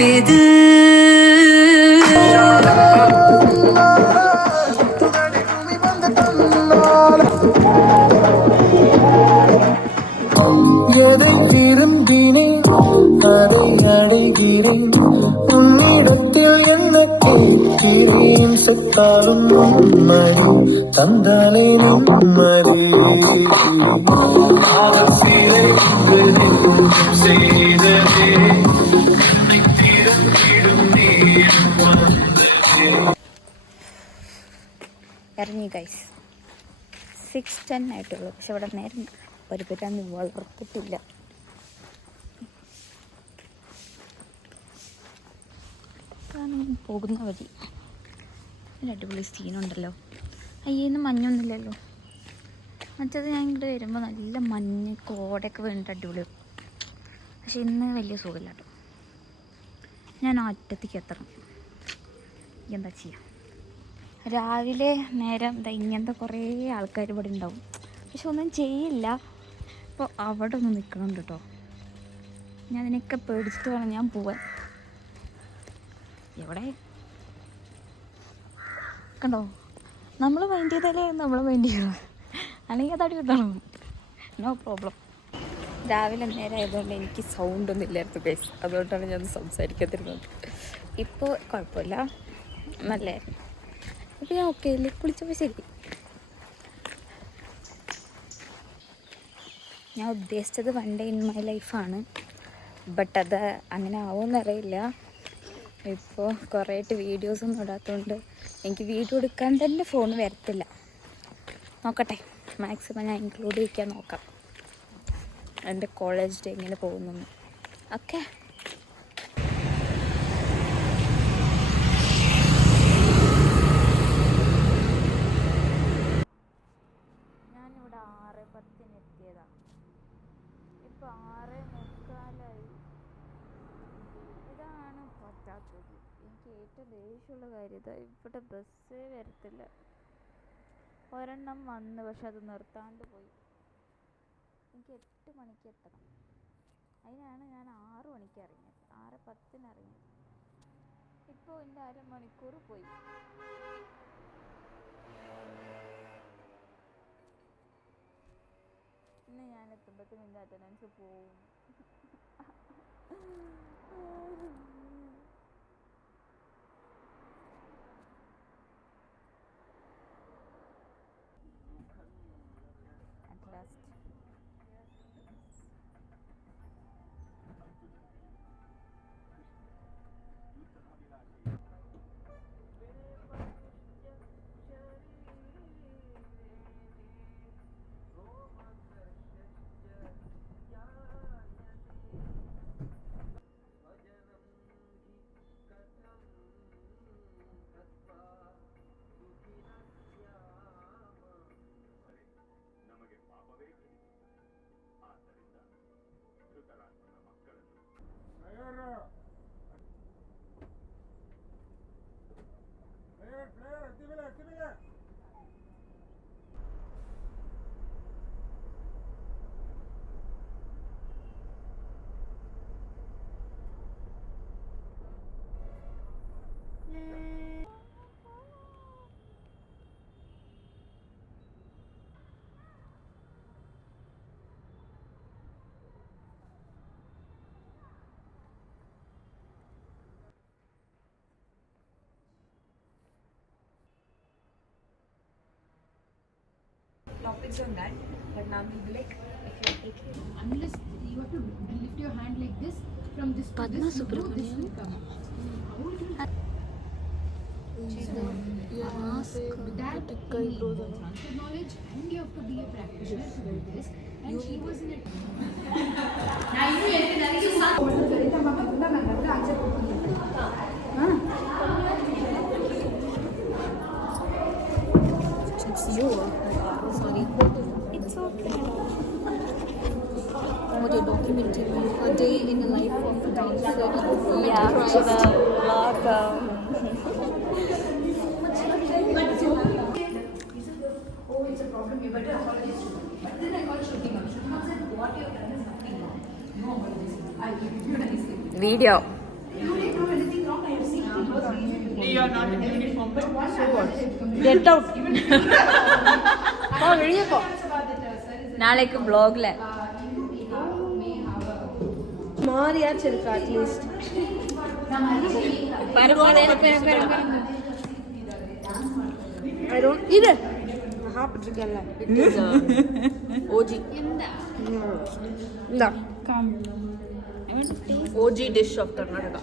ഇത് எதை விரும்பினேன் அதை அடைகிறேன் உன்னிடத்தில் என்ன கேட்கிறேன் செத்தாலும் நிம்மதி தந்தாலே நிம்மதி செய்ததே ഇറങ്ങി ഗൈസ് 6:10 ആയിട്ടുള്ളൂ. പക്ഷെ ഇവിടെ നേരം പരിപ്പറ്റാന്ന് വളർത്തിട്ടില്ല. പോകുന്ന വഴി നല്ല അടിപൊളി സീനുണ്ടല്ലോ. അയ്യേന്ന് മഞ്ഞൊന്നുമില്ലല്ലോ. മറ്റത് ഞാൻ ഇങ്ങോട്ട് വരുമ്പോൾ നല്ല മഞ്ഞ് കോടയൊക്കെ വീണിട്ട് അടിപൊളി. പക്ഷെ ഇന്ന് വലിയ സുഖമില്ല കേട്ടോ. ഞാൻ അറ്റത്തേക്ക് എത്തണം. എന്താ ചെയ്യുക, രാവിലെ നേരം ഇങ്ങനത്തെ കുറേ ആൾക്കാർ ഇവിടെ ഉണ്ടാവും. പക്ഷെ ഒന്നും ചെയ്യില്ല. അപ്പോൾ അവിടെ ഒന്ന് നിൽക്കണുണ്ട് കേട്ടോ. ഞാൻ അതിനൊക്കെ പേടിച്ചിട്ട് വേണം ഞാൻ പോവാൻ. എവിടെ കണ്ടോ, നമ്മൾ മൈൻഡ് ചെയ്താലേ നമ്മൾ മൈൻഡ് ചെയ്യണം, അല്ലെങ്കിൽ അതടി കിട്ടണം. No problem. രാവിലെ നേരം ആയതുകൊണ്ട് എനിക്ക് സൗണ്ടൊന്നും ഇല്ലായിരുന്നു ഗൈസ്. അതുകൊണ്ടാണ് ഞാൻ സംസാരിക്കാതിരുന്നത്. ഇപ്പോൾ കുഴപ്പമില്ല, നല്ലായിരുന്നു. അപ്പോൾ ഞാൻ ഓക്കെ അല്ലേ, കുളിച്ചപ്പോൾ ശരി. ഞാൻ ഉദ്ദേശിച്ചത് വൺ ഡേ ഇൻ മൈ ലൈഫാണ്. ബട്ട് അത് അങ്ങനെ ആവുമെന്നറിയില്ല. ഇപ്പോൾ കുറേ ആയിട്ട് വീഡിയോസൊന്നും ഇടാത്തതുകൊണ്ട് എനിക്ക് വീഡിയോ എടുക്കാൻ തന്നെ ഫോൺ വരത്തില്ല. നോക്കട്ടെ, മാക്സിമം ഞാൻ ഇൻക്ലൂഡ് ചെയ്യിക്കാൻ നോക്കാം എൻ്റെ കോളേജ് ഡേ എങ്ങനെ പോകുന്നു. ഓക്കെ, ഞാനിവിടെ 6:10 എത്തിയതാണ്. ഇപ്പോൾ 6:45. ഇതാണ് പറ്റാത്തത്. എനിക്ക് ഏറ്റവും ദേഷ്യമുള്ള കാര്യം ഇതാ, ഇവിടെ ബസ്സേ വരത്തില്ല. ഒരെണ്ണം വന്ന്, പക്ഷെ അത് നിർത്താണ്ട് പോയി. എനിക്ക് 8 മണിക്ക് എത്തണം. അതിനാണ് ഞാൻ 6 മണിക്ക് ഇറങ്ങിയത്, 6:10 ഇറങ്ങിയത്. ഇപ്പോൾ എൻ്റെ അരമണിക്കൂർ പോയി. ഇന്ന് ഞാൻ എത്തുമ്പോഴത്തേക്കും എൻ്റെ അറ്റൻഡൻസ് പോവും. At last. Topics on that, but now we'll be like, if you take it, unless you have to lift your hand like this from this to this, this will come. How would you? That transfer knowledge, and you have to be a practitioner to do this. And she was in a. It's you. Sorry. It's okay. What you're documenting a day in the life of a dancer. Yeah, for the vlog. Oh, it's a problem. You better apologize. But then I called Shruti Ma'am. Shruti Ma'am said, what you have done is nothing wrong. No apologies. I will give you an excuse. Video. You didn't are not in uniform, but so what? Get out. Oh, really? നാളേക്ക് ബ്ലോഗില് മാറിയാച്ചെടുക്ക at least I don't ഇത് ഹാപ്പിട്ടിരിക്കല്ല ഓജി എന്താ ഓജി dish of Karnataka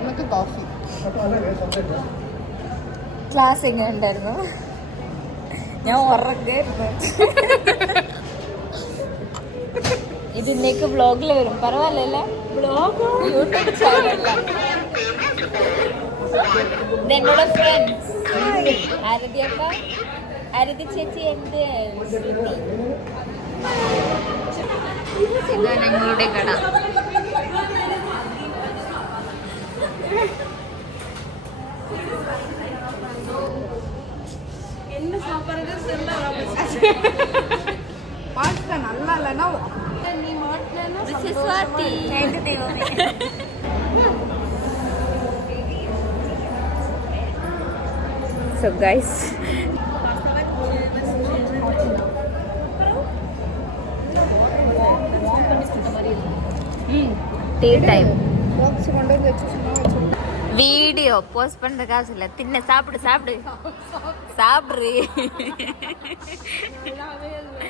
നമുക്ക് coffee class എങ്ങനെ ഉണ്ടായിരുന്നു? ഞാൻ ഉറങ്ങായിരുന്നു. ഇത് ഇന്നേക്ക് ബ്ലോഗിൽ വരും. പരവായില്ലല്ലേ? യൂട്യൂബ് ചാനലല്ല. ഇതെന്നോട് ഫ്രണ്ട്സ് ആരതിയപ്പ, ആരതി ചേച്ചി, എൻ്റെ ശ്രുതി. ഇതാണ് ഞങ്ങളുടെ കട. என்ன சாப்பிடுறது தெரியல மாட்டேன் நல்லா இல்லைன்னா நீ மாட்டேன்னா എൻ്റെ ദൈവമേ. So guys, tea time. Box கொண்டு வந்து வச்சு சும்மா வச்சிருக்கேன் வீடியோ போஸ்ட் பண்ற காசு இல்ல. தின்ன சாப்பிடு சாப்பிடு சாப்பிடு. நல்லாவே இல்லை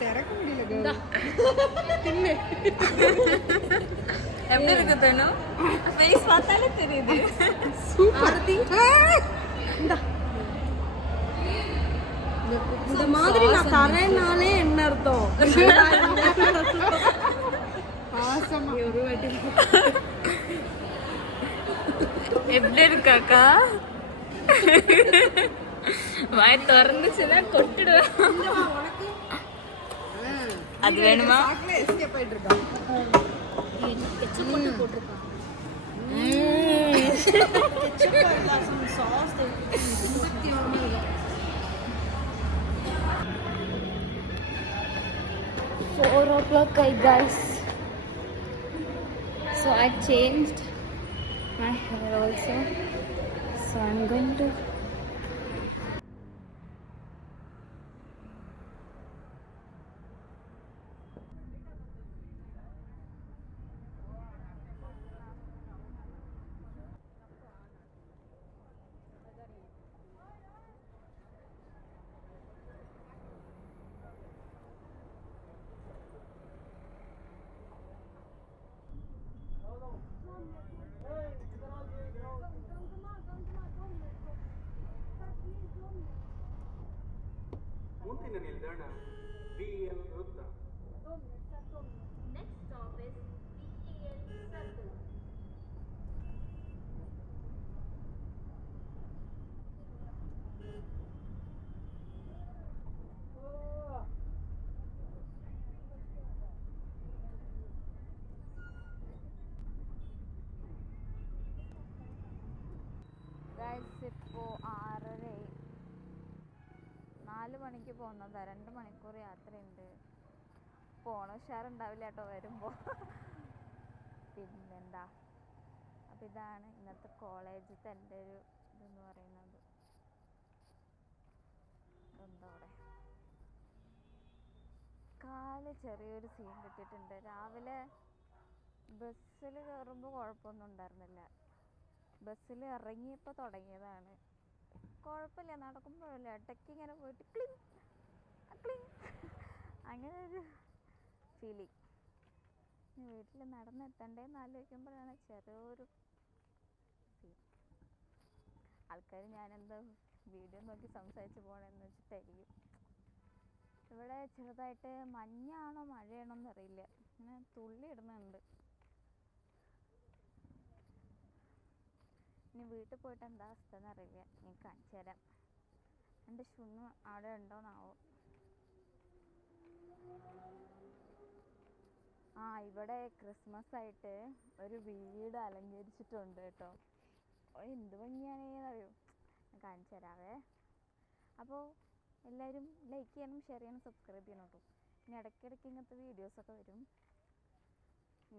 திறக்க முடியல எப்படி இருக்கு தனு? ஃபேஸ் பார்த்தாலே தெரியுது. சூப்பர் இந்த மாதிரி நான் தரேன்னாலே என்ன அர்த்தம்? ஒரு வாட்டி எப்படி இருக்காக்கா? வாய் திறந்துச்சுன்னா கொட்டிடுவேன். அது வேணுமா? எஸ்கேப் ஆயிட்டு இருக்கா போட்டிருக்கா 4 o'clock, guys. So I changed my hair also. So I'm going to ಮುಂದಿನ ನಿಲ್ದಾಣ BL ವೃತ್ತ. next stop is BEL Circle. ഇപ്പോൾ 6:30. 4 മണിക്ക് പോകുന്നതാണ്. 2 മണിക്കൂർ യാത്രയുണ്ട്. പോണ ഉഷാറുണ്ടാവില്ല കേട്ടോ വരുമ്പോൾ. പിന്നെന്താ, അപ്പം ഇതാണ് ഇന്നത്തെ കോളേജിലത്തെ എൻ്റെ ഒരു ഇതെന്ന് പറയുന്നത്. എന്താ അവിടെ കാല് ചെറിയൊരു സീൻ കിട്ടിയിട്ടുണ്ട്. രാവിലെ ബസ്സിൽ കയറുമ്പോൾ കുഴപ്പമൊന്നും ഉണ്ടായിരുന്നില്ല. ബസ്സിൽ ഇറങ്ങിയപ്പോൾ തുടങ്ങിയതാണ്. കുഴപ്പമില്ല, നടക്കുമ്പോഴല്ല ഇടയ്ക്ക് ഇങ്ങനെ പോയിട്ട് ക്ലിങ് ക്ലിങ് അങ്ങനെ ഒരു ഫീലിംഗ്. വീട്ടിൽ നടന്നെത്തണ്ടേന്ന് ആലോചിക്കുമ്പോഴാണ് ചെറിയൊരു ഫീൽ. ആൾക്കാർ ഞാനെന്താ വീഡിയോ നോക്കി സംസാരിച്ച് പോകണമെന്ന് വെച്ചിട്ടായിരിക്കും. ഇവിടെ ചെറുതായിട്ട് മഞ്ഞാണോ മഴയാണോ എന്നറിയില്ല, ഇങ്ങനെ തുള്ളി ഇടുന്നുണ്ട്. ഇനി വീട്ടിൽ പോയിട്ട് എന്താ അവസ്ഥ എന്നറിയില്ല, ഞാൻ കാണിച്ചു തരാം. എൻ്റെ ഷുണ്ണു അവിടെ ഉണ്ടോന്നാവോ. ഇവിടെ ക്രിസ്മസ് ആയിട്ട് ഒരു വീട് അലങ്കരിച്ചിട്ടുണ്ട് കേട്ടോ. എന്ത് ഭംഗിയാണേന്നറിയോ, ഞാൻ കാണിച്ചു തരാവേ. അപ്പോൾ എല്ലാവരും ലൈക്ക് ചെയ്യണം, ഷെയർ ചെയ്യണം, സബ്സ്ക്രൈബ് ചെയ്യണം കേട്ടോ. ഇനി ഇടയ്ക്കിടയ്ക്ക് ഇങ്ങനത്തെ വീഡിയോസൊക്കെ വരും.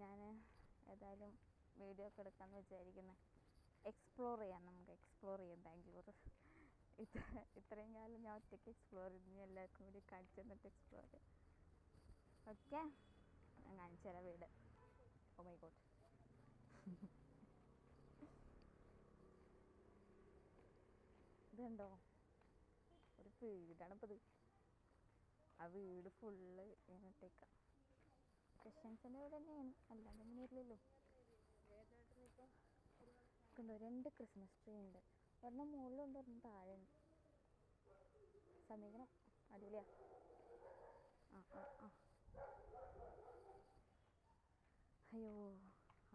ഞാൻ ഏതായാലും വീഡിയോ ഒക്കെ എടുക്കാമെന്ന് വിചാരിക്കുന്നത്. എക്സ്പ്ലോർ ചെയ്യാം, നമുക്ക് എക്സ്പ്ലോർ ചെയ്യാം ബാംഗ്ലൂർ. ഇത്രയും കാലം ഞാൻ ഒറ്റയ്ക്ക് എക്സ്പ്ലോർ ചെയ്തു, ഇനി എല്ലാവർക്കും കൂടി കാണിച്ചു തന്നിട്ട് എക്സ്പ്ലോർ ചെയ്യാം. ഓക്കെ, ഞാൻ കാണിച്ചു തരാം വീട്. ഓ മൈ ഗോഡ്, ഇതുണ്ടോ, ഒരു വീടാണിപ്പോൾ ഇത്. ആ വീട് ഫുള്ള് ഇങ്ങോട്ടേക്കാം. ക്രിസ്ത്യൻസിൻ്റെ വീട് തന്നെയാണ്, അല്ലാതെ ഇങ്ങനെ ഇല്ലല്ലോ. കണ്ടോ, 2 ക്രിസ്മസ് ട്രീ ഉണ്ട്. ഒരെണ്ണം മുകളിലുണ്ട്, ഒരെണ്ണം താഴെയുണ്ട്. സമീകരണം അടിപൊളിയാ. ആ ആ ആ അയ്യോ,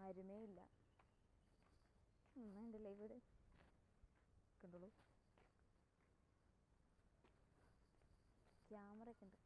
ആരുമേ ഇല്ല. ഉണ്ടല്ലേ വീട്, കണ്ടോളൂ. ക്യാമറ ഒക്കെ ഉണ്ട്.